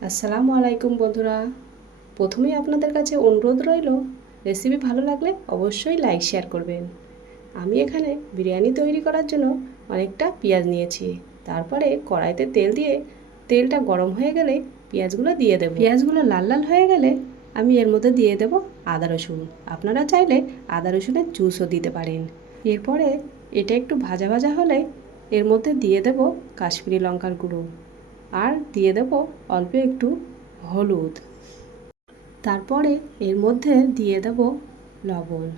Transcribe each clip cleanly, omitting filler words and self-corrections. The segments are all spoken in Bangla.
আসসালামু আলাইকুম বন্ধুরা। প্রথমেই আপনাদের কাছে অনুরোধ রইল, রেসিপি ভালো লাগলে অবশ্যই লাইক শেয়ার করবেন। আমি এখানে বিরিয়ানি তৈরি করার জন্য অনেকটা পেঁয়াজ নিয়েছি। তারপরে কড়াইতে তেল দিয়ে তেলটা গরম হয়ে গেলে পেঁয়াজগুলো দিয়ে দেব। পেঁয়াজগুলো লাল লাল হয়ে গেলে আমি এর মধ্যে দিয়ে দেব আদা রসুন। আপনারা চাইলে আদা রসুনের জুসও দিতে পারেন। এরপরে এটা একটু ভাজা ভাজা হলে এর মধ্যে দিয়ে দেব কাশ্মীরি লঙ্কার গুঁড়ো আর দিয়ে দেব অল্প একটু হলুদ। তারপরে এর মধ্যে দিয়ে দেব লবণ,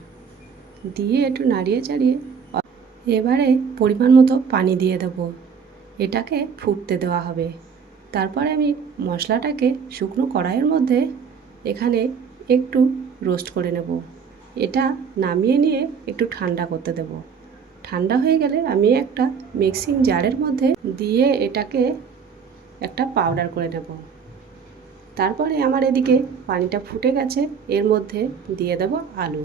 দিয়ে একটু নাড়িয়ে চাড়িয়ে এবারে পরিমাণ মতো পানি দিয়ে দেব। এটাকে ফুটতে দেওয়া হবে। তারপরে আমি মশলাটাকে শুকনো কড়াইয়ের মধ্যে এখানে একটু রোস্ট করে নেব। এটা নামিয়ে নিয়ে একটু ঠান্ডা করতে দেব। ঠান্ডা হয়ে গেলে আমি একটা মিক্সিং জারের মধ্যে দিয়ে এটাকে একটা পাউডার করে নেব। তারপরে আমার এদিকে পানিটা ফুটে গেছে, এর মধ্যে দিয়ে দেব আলু।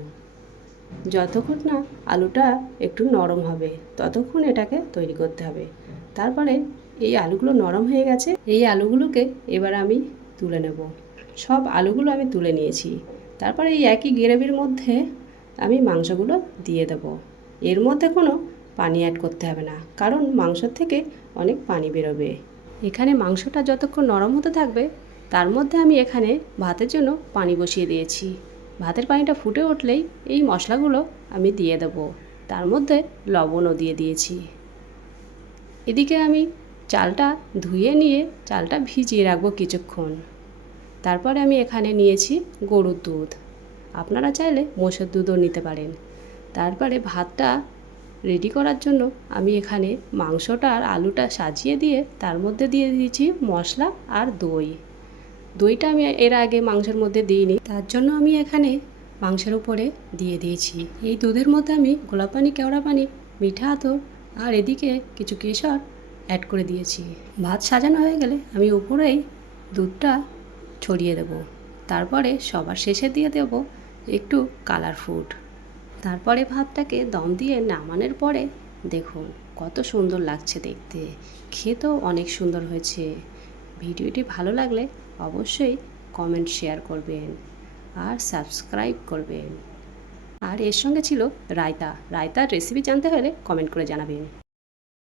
যতক্ষণ না আলুটা একটু নরম হবে ততক্ষণ এটাকে তৈরি করতে হবে। তারপরে এই আলুগুলো নরম হয়ে গেছে, এই আলুগুলোকে এবার আমি তুলে নেব। সব আলুগুলো আমি তুলে নিয়েছি। তারপরে এই একই গ্রেভির মধ্যে আমি মাংসগুলো দিয়ে দেব। এর মধ্যে কোনো পানি অ্যাড করতে হবে না, কারণ মাংসর থেকে অনেক পানি বেরোবে। এখানে মাংসটা যতক্ষণ নরম হতে থাকবে তার মধ্যে আমি এখানে ভাতের জন্য পানি বসিয়ে দিয়েছি। ভাতের পানিটা ফুটে উঠলেই এই মশলাগুলো আমি দিয়ে দেব। তার মধ্যে লবণও দিয়ে দিয়েছি। এদিকে আমি চালটা ধুয়ে নিয়ে চালটা ভিজিয়ে রাখবো কিছুক্ষণ। তারপরে আমি এখানে নিয়েছি গরুর দুধ। আপনারা চাইলে মোষের দুধও নিতে পারেন। তারপরে ভাতটা রেডি করার জন্য আমি এখানে মাংসটা আর আলুটা সাজিয়ে দিয়ে তার মধ্যে দিয়ে দিয়েছি মশলা আর দই। দইটা আমি এর আগে মাংসের মধ্যে দিইনি, তার জন্য আমি এখানে মাংসের উপরে দিয়ে দিয়েছি। এই দুধের মধ্যে আমি গোলাপ পানি, কেওড়া পানি, মিঠা আতর আর এদিকে কিছু কেশর অ্যাড করে দিয়েছি। ভাত সাজানো হয়ে গেলে আমি উপরেই দুধটা ছড়িয়ে দেব। তারপরে সবার শেষে দিয়ে দেব একটু কালার ফুড। তারপরে ভাতটাকে দম দিয়ে নামানোর পরে দেখুন কত সুন্দর লাগছে দেখতে, খেতেও অনেক সুন্দর হয়েছে। ভিডিওটি ভালো লাগলে অবশ্যই কমেন্ট শেয়ার করবেন আর সাবস্ক্রাইব করবেন। আর এর সঙ্গে ছিল রায়তা। রায়তার রেসিপি জানতে হলে কমেন্ট করে জানাবেন।